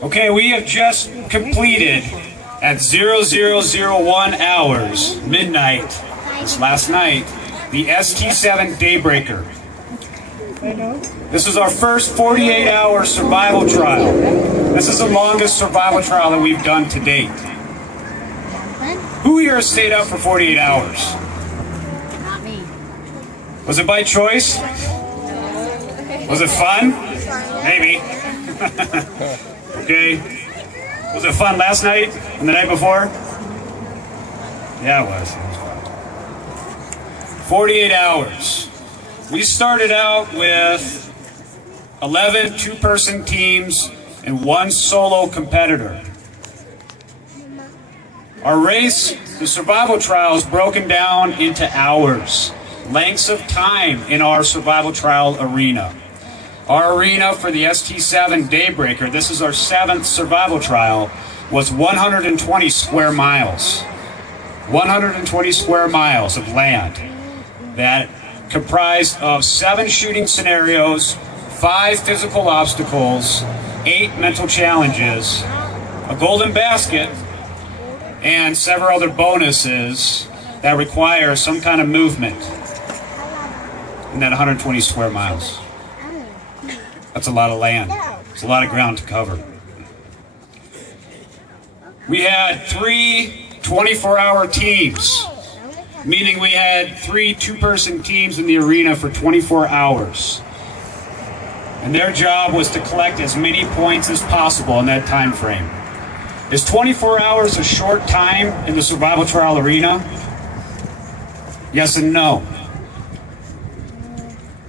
Okay, we have just completed at 0001 hours, midnight, this last night, the STVII Daybreaker. This is our first 48-hour survival trial. This is the longest survival trial that we've done to date. Who here has stayed up for 48 hours? Not me. Was it by choice? Was it fun? Maybe. Okay. Was it fun last night and the night before? Yeah, it was. It was fun. 48 hours. We started out with 11 two-person teams and 1 solo competitor. Our race, the survival trial, is broken down into hours, lengths of time in our survival trial arena. Our arena for the STVII Daybreaker, this is our 7th survival trial, was 120 square miles. 120 square miles of land that comprised of 7 shooting scenarios, 5 physical obstacles, 8 mental challenges, a golden basket, and several other bonuses that require some kind of movement in that 120 square miles. That's a lot of land. It's a lot of ground to cover. We had 3 24-hour teams, meaning we had 3 two-person teams in the arena for 24 hours. And their job was to collect as many points as possible in that time frame. Is 24 hours a short time in the survival trial arena? Yes and no.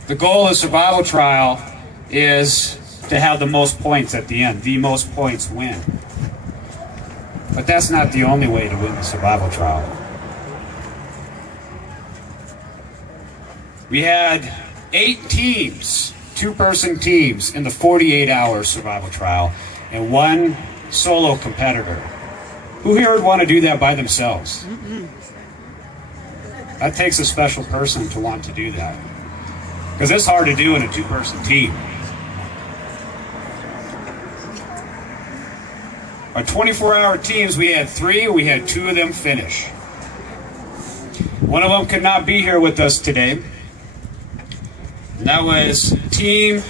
The goal of survival trial is to have the most points at the end. The most points win. But that's not the only way to win the survival trial. We had 8 teams, two-person teams, in the 48-hour survival trial, and 1 solo competitor. Who here would want to do that by themselves? That takes a special person to want to do that, because it's hard to do in a two-person team. Our 24-hour teams, we had 3, we had 2 of them finish. One of them could not be here with us today, and that was Team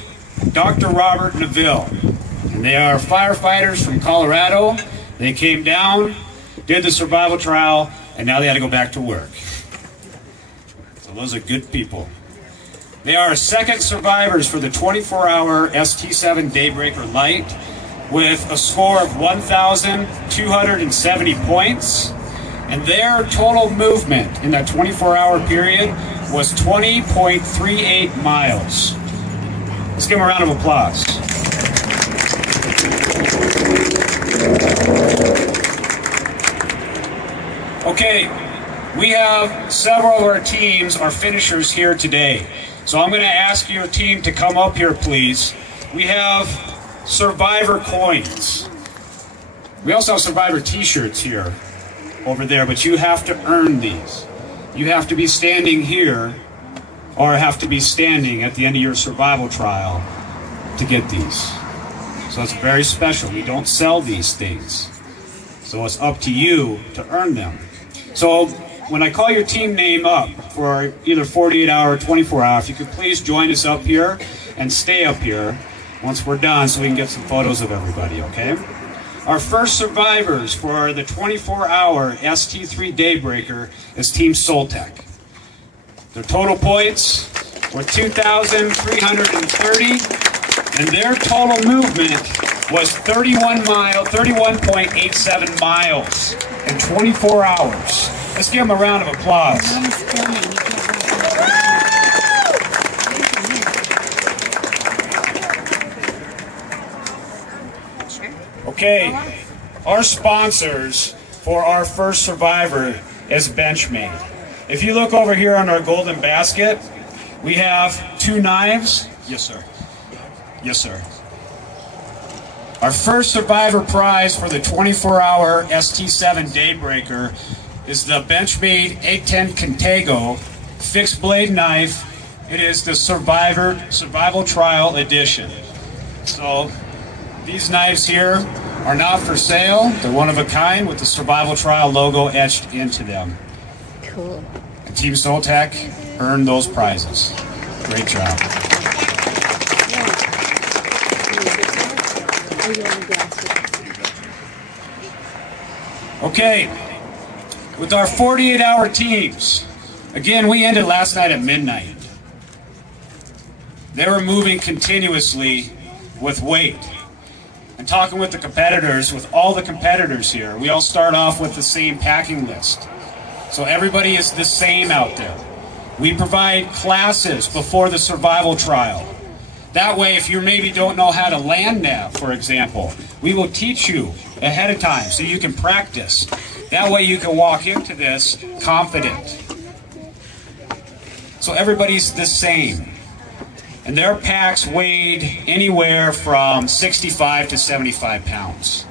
Dr. Robert Neville. And they are firefighters from Colorado. They came down, did the survival trial, and now they had to go back to work. So those are good people. They are 2nd survivors for the 24-hour STVII Daybreaker Light with a score of 1,270 points. And their total movement in that 24-hour period was 20.38 miles. Let's give them a round of applause. Okay, we have several of our teams, our finishers, here today. So I'm going to ask your team to come up here, please. We have Survivor coins. We also have Survivor t-shirts here, over there, but you have to earn these. You have to be standing here, or have to be standing at the end of your survival trial to get these. So it's very special. We don't sell these things. So it's up to you to earn them. So when I call your team name up for either 48-hour or 24-hour, if you could please join us up here and stay up here once we're done so we can get some photos of everybody, okay? Our first survivors for the 24-hour STVII Daybreaker is Team Soltec. Their total points were 2,330, and their total movement was 31.87 miles in 24 hours. Let's give them a round of applause. Okay, our sponsors for our first survivor is Benchmade. If you look over here on our golden basket, we have 2 knives. Yes, sir. Yes, sir. Our first survivor prize for the 24-hour STVII Daybreaker is the Benchmade 810 Contago fixed blade knife. It is the Survival Trial Edition. So These knives here are not for sale. They're one of a kind with the Survival Trial logo etched into them. Cool. And Team Soltec earned those prizes. Great job. Okay, with our 48-hour teams, again, we ended last night at midnight. They were moving continuously with weight. And talking with the competitors, with all the competitors here, we all start off with the same packing list. So everybody is the same out there. We provide classes before the survival trial. That way, if you maybe don't know how to land nav, for example, we will teach you ahead of time so you can practice. That way you can walk into this confident. So everybody's the same. And their packs weighed anywhere from 65 to 75 pounds.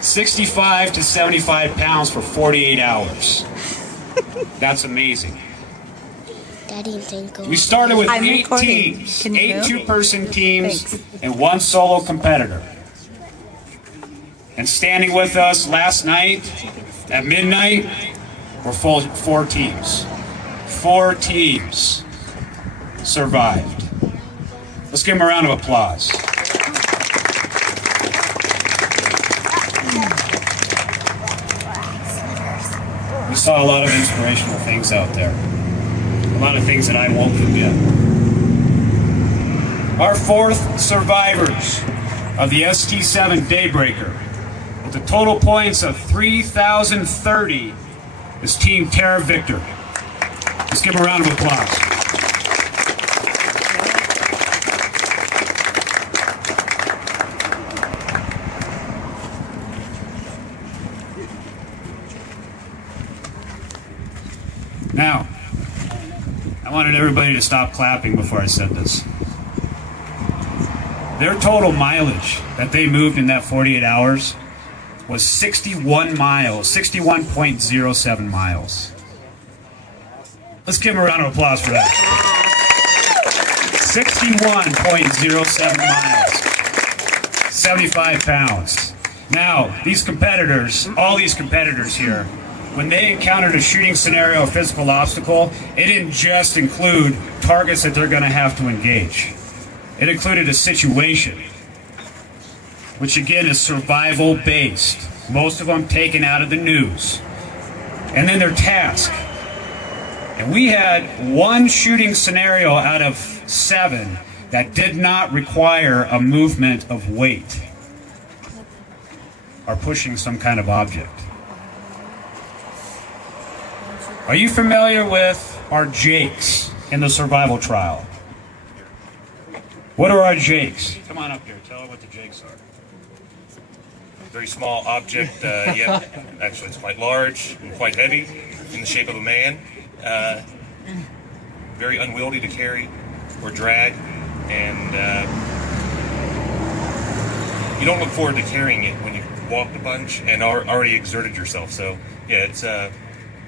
65 to 75 pounds for 48 hours. That's amazing. We started with 8 teams, 8 two-person teams, and 1 solo competitor. And standing with us last night at midnight were 4 teams. 4 teams survived. Let's give them a round of applause. We saw a lot of inspirational things out there. A lot of things that I won't forget. Our 4th survivors of the STVII Daybreaker, with a total points of 3,030, is Team Terra Victor. Let's give them a round of applause. Now, I wanted everybody to stop clapping before I said this. Their total mileage that they moved in that 48 hours was 61 miles, 61.07 miles. Let's give them a round of applause for that. 61.07 miles, 75 pounds. Now, these competitors, all these competitors here, when they encountered a shooting scenario, a physical obstacle, it didn't just include targets that they're going to have to engage. It included a situation, which again is survival based. Most of them taken out of the news. And then their task. And we had 1 shooting scenario out of 7 that did not require a movement of weight or pushing some kind of object. Are you familiar with our jakes in the survival trial? What are our jakes? Come on up here, tell her what the jakes are. Very small object, yeah, actually it's quite large and quite heavy, in the shape of a man. Very unwieldy to carry or drag, and you don't look forward to carrying it when you've walked a bunch and already exerted yourself. So yeah,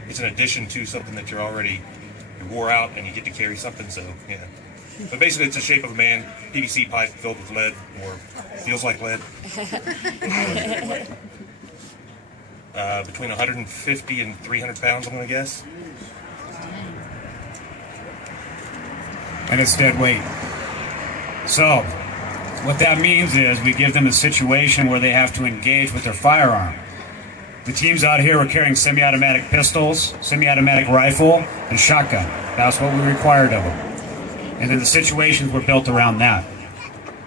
it's an addition to something that you wore out and you get to carry something, so yeah. But basically it's the shape of a man, PVC pipe filled with lead, or feels like lead. Between 150 and 300 pounds, I'm going to guess. And it's dead weight. So, what that means is we give them a situation where they have to engage with their firearm. The teams out here were carrying semi-automatic pistols, semi-automatic rifle, and shotgun. That's what we required of them. And then the situations were built around that.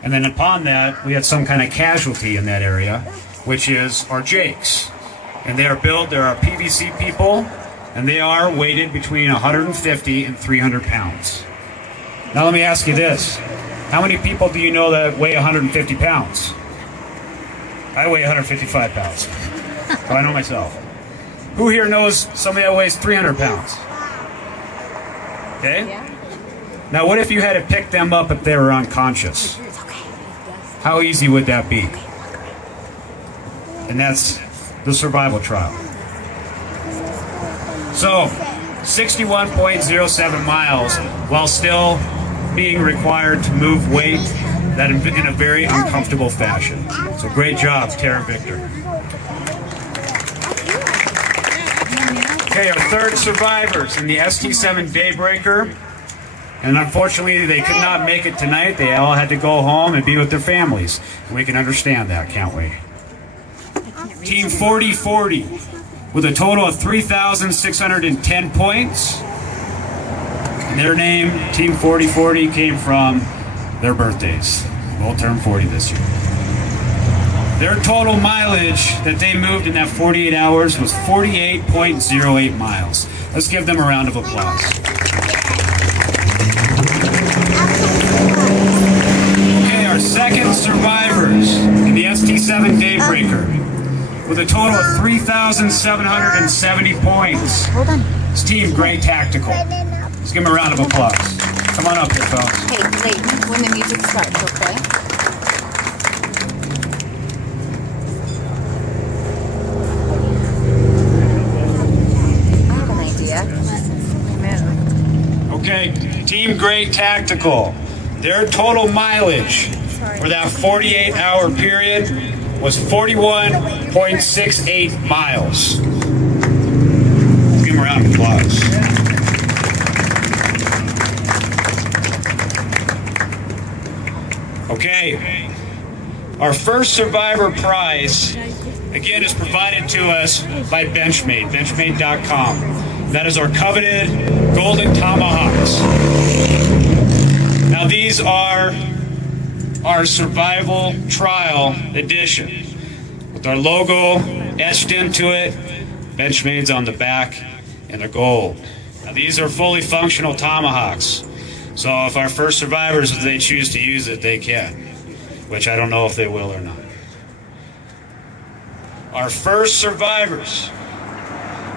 And then upon that, we had some kind of casualty in that area, which is our jakes. And they are built, there are PVC people, and they are weighted between 150 and 300 pounds. Now let me ask you this. How many people do you know that weigh 150 pounds? I weigh 155 pounds. So I know myself. Who here knows somebody that weighs 300 pounds? Okay? Yeah. Now what if you had to pick them up if they were unconscious? How easy would that be? And that's the survival trial. So, 61.07 miles while still being required to move weight. that in a very uncomfortable fashion. So great job, Tara and Victor. Okay, our third survivors in the STVII Daybreaker. And unfortunately, they could not make it tonight. They all had to go home and be with their families. And we can understand that, can't we? Team 4040 with a total of 3,610 points. And their name, Team 4040, came from their birthdays. We'll turn 40 this year. Their total mileage that they moved in that 48 hours was 48.08 miles. Let's give them a round of applause. Okay, our second survivors in the STVII Daybreaker with a total of 3,770 points. It's Team Gray Tactical. Let's give them a round of applause. Come on up here, folks. Hey, Layton, when the music starts, okay? I have an idea. Okay, Team Gray Tactical. Their total mileage for that 48-hour period was 41.68 miles. Let's give them a round of applause. Okay, our first survivor prize, again, is provided to us by Benchmade, benchmade.com. That is our coveted golden tomahawks. Now these are our survival trial edition with our logo etched into it, Benchmade's on the back, and they're gold. Now these are fully functional tomahawks. So if our first survivors, if they choose to use it, they can, which I don't know if they will or not. Our first survivors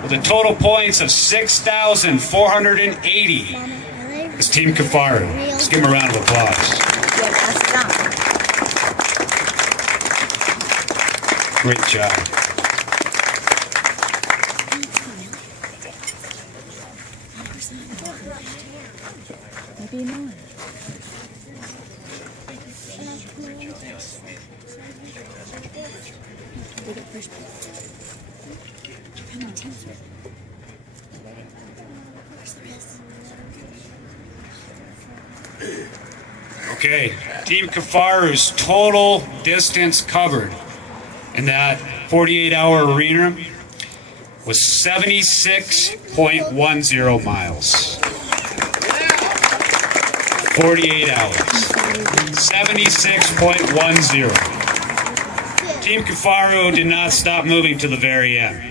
with a total points of 6,480 is Team Kafaru. Let's give them a round of applause. Great job. Maybe more. Okay, Team Kafaru's total distance covered in that 48-hour arena was 76.10 miles. 48 hours. 76.10. Team Kafaru did not stop moving to the very end.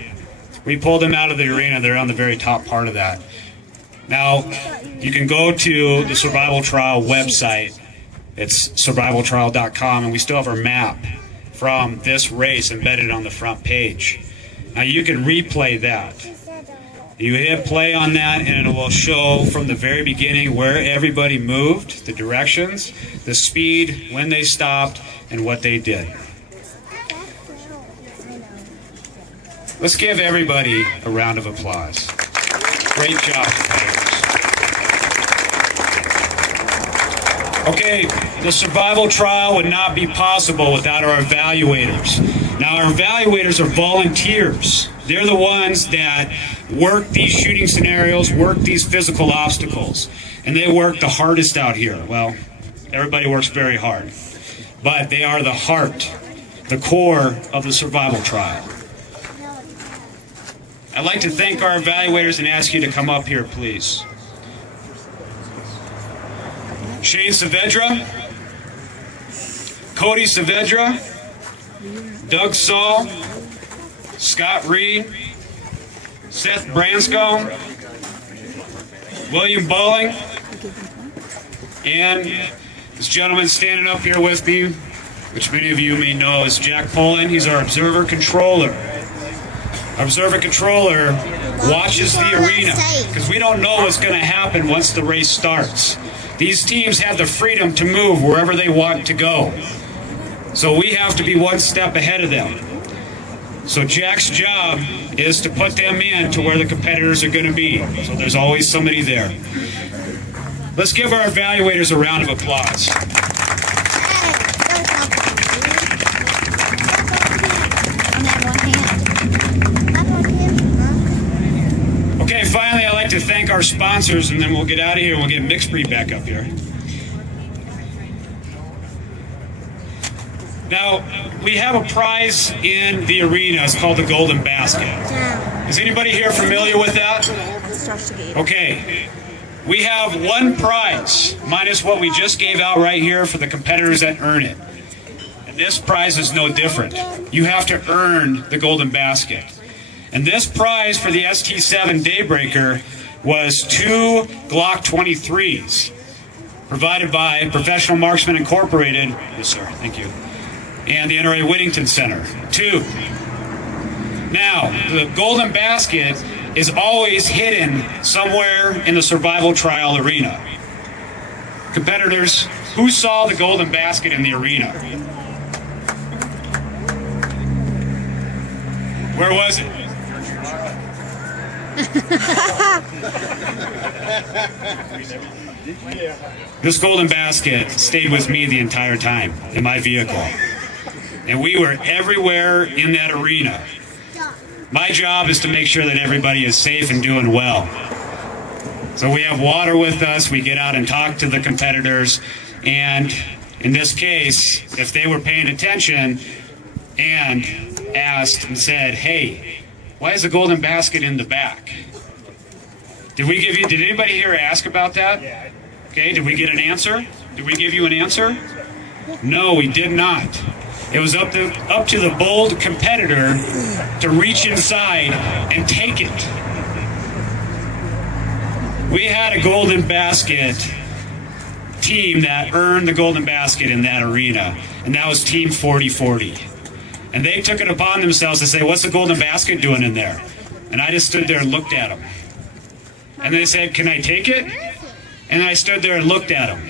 We pulled them out of the arena. They're on the very top part of that. Now, you can go to the Survival Trial website. It's survivaltrial.com, and we still have our map from this race embedded on the front page. Now, you can replay that. You hit play on that, and it will show from the very beginning where everybody moved, the directions, the speed, when they stopped, and what they did. Let's give everybody a round of applause. Great job, players. Okay, the survival trial would not be possible without our evaluators. Now, our evaluators are volunteers. They're the ones that work these shooting scenarios, work these physical obstacles, and they work the hardest out here. Well, everybody works very hard, but they are the heart, the core of the survival trial. I'd like to thank our evaluators and ask you to come up here, please. Shane Saavedra, Cody Saavedra, Doug Saul, Scott Reed, Seth Branscombe, William Bowling, and this gentleman standing up here with me, which many of you may know is Jack Poland. He's our observer controller. Our observer controller watches the arena because we don't know what's going to happen once the race starts. These teams have the freedom to move wherever they want to go. So we have to be one step ahead of them. So Jack's job is to put them in to where the competitors are going to be. So there's always somebody there. Let's give our evaluators a round of applause. sponsors, and then we'll get out of here and we'll get MixBREED back up here. Now, we have a prize in the arena. It's called the Golden Basket. Is anybody here familiar with that? Okay. We have one prize, minus what we just gave out right here for the competitors that earn it. And this prize is no different. You have to earn the Golden Basket. And this prize for the STVII Daybreaker was 2 Glock 23s, provided by Professional Marksman Incorporated. Yes, sir. Thank you. And the NRA Whittington Center. 2. Now, the Golden Basket is always hidden somewhere in the survival trial arena. Competitors, who saw the Golden Basket in the arena? Where was it? This Golden Basket stayed with me the entire time in my vehicle. And we were everywhere in that arena. My job is to make sure that everybody is safe and doing well. So we have water with us, we get out and talk to the competitors, and in this case, if they were paying attention and asked and said, hey, why is the Golden Basket in the back? Did anybody here ask about that? Okay, did we get an answer? Did we give you an answer? No, we did not. It was up to the bold competitor to reach inside and take it. We had a Golden Basket team that earned the Golden Basket in that arena, and that was Team 4040. And they took it upon themselves to say, what's the Golden Basket doing in there? And I just stood there and looked at them. And they said, can I take it? And I stood there and looked at them.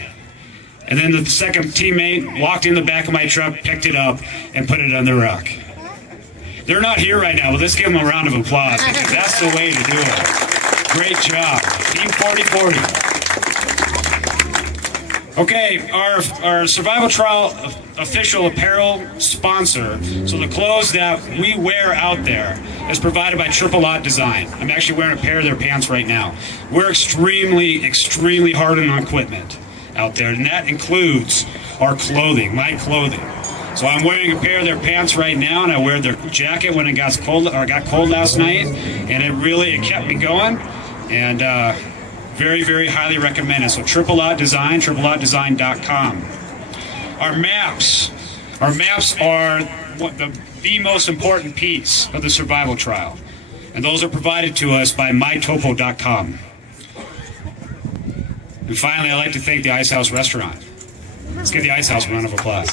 And then the second teammate walked in the back of my truck, picked it up, and put it on the ruck. They're not here right now, but let's give them a round of applause, because that's the way to do it. Great job. Team 4040. Okay, our survival trial official apparel sponsor, so the clothes that we wear out there, is provided by STVII Design. I'm actually wearing a pair of their pants right now. We're extremely, extremely hard on equipment out there, and that includes our clothing, my clothing. So I'm wearing a pair of their pants right now, and I wear their jacket when it got cold last night, and it kept me going, and very, very highly recommended. So STVII Design, STVIdesign.com. Our maps are the most important piece of the survival trial, and those are provided to us by mytopo.com. And finally, I'd like to thank the Icehouse Restaurant. Let's give the Icehouse a round of applause.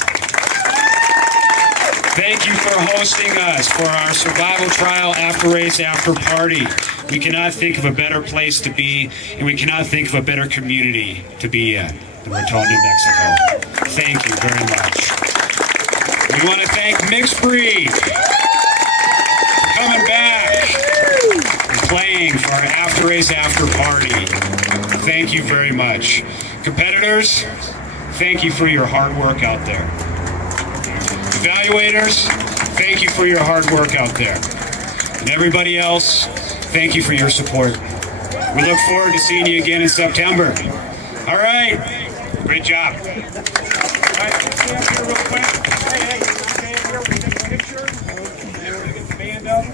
Thank you for hosting us for our survival trial after race after party. We cannot think of a better place to be, and we cannot think of a better community to be in than Raton, New Mexico. Thank you very much. We want to thank MixBREED for coming back and playing for our after race after party. Thank you very much. Competitors, thank you for your hard work out there. Evaluators, thank you for your hard work out there. And everybody else, thank you for your support. We look forward to seeing you again in September. All right. Great job. All right, let's stand up here real quick. Hey, stand here. We're going to get a picture. We're going to get the band up.